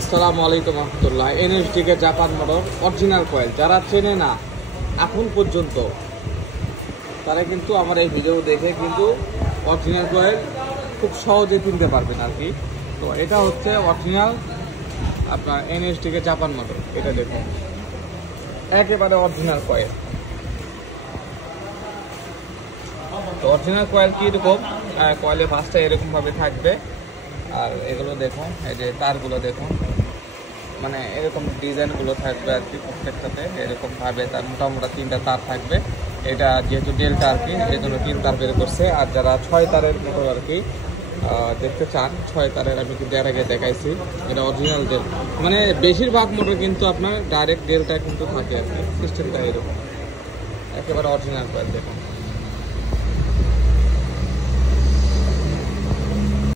আসসালামু আলাইকুম রহমতুল্লাহ। এনএসডিকে Japan motor original coil যারা চেনে না এখন পর্যন্ত, তারা কিন্তু আমার এই ভিডিও দেখে কিন্তু অরিজিনাল কয়েল খুব সহজে কিনতে পারবেন আর কি। তো এটা হচ্ছে অরিজিনাল আপনার এনএসডিকে জাপান মোটর। এটা দেখুন, একেবারে অরিজিনাল কয়েল। তো অরিজিনাল কয়েল কীরকম, কয়েলের ভাঁজটা এরকমভাবে থাকবে। আর এগুলো দেখুন, এই যে তারগুলো দেখুন, মানে এরকম ডিজাইনগুলো থাকবে আর কি। প্রত্যেকটাতে এরকমভাবে তার মোটামুটি 3টা তার থাকবে। এটা যেহেতু ডেল্টা আর কি, এই জন্য 3 তার বের করছে। আর যারা 6 তারের মোটর আর কি দেখতে চান, 6 তারের আমি কিন্তু এর আগে দেখাইছি। এটা অরিজিনাল ডেল, মানে বেশিরভাগ মোটর কিন্তু আপনার ডাইরেক্ট ডেল্টা কিন্তু থাকে আর কি। সিস্টেমটা এরকম, একেবারে অরিজিনাল কয়েল দেখুন।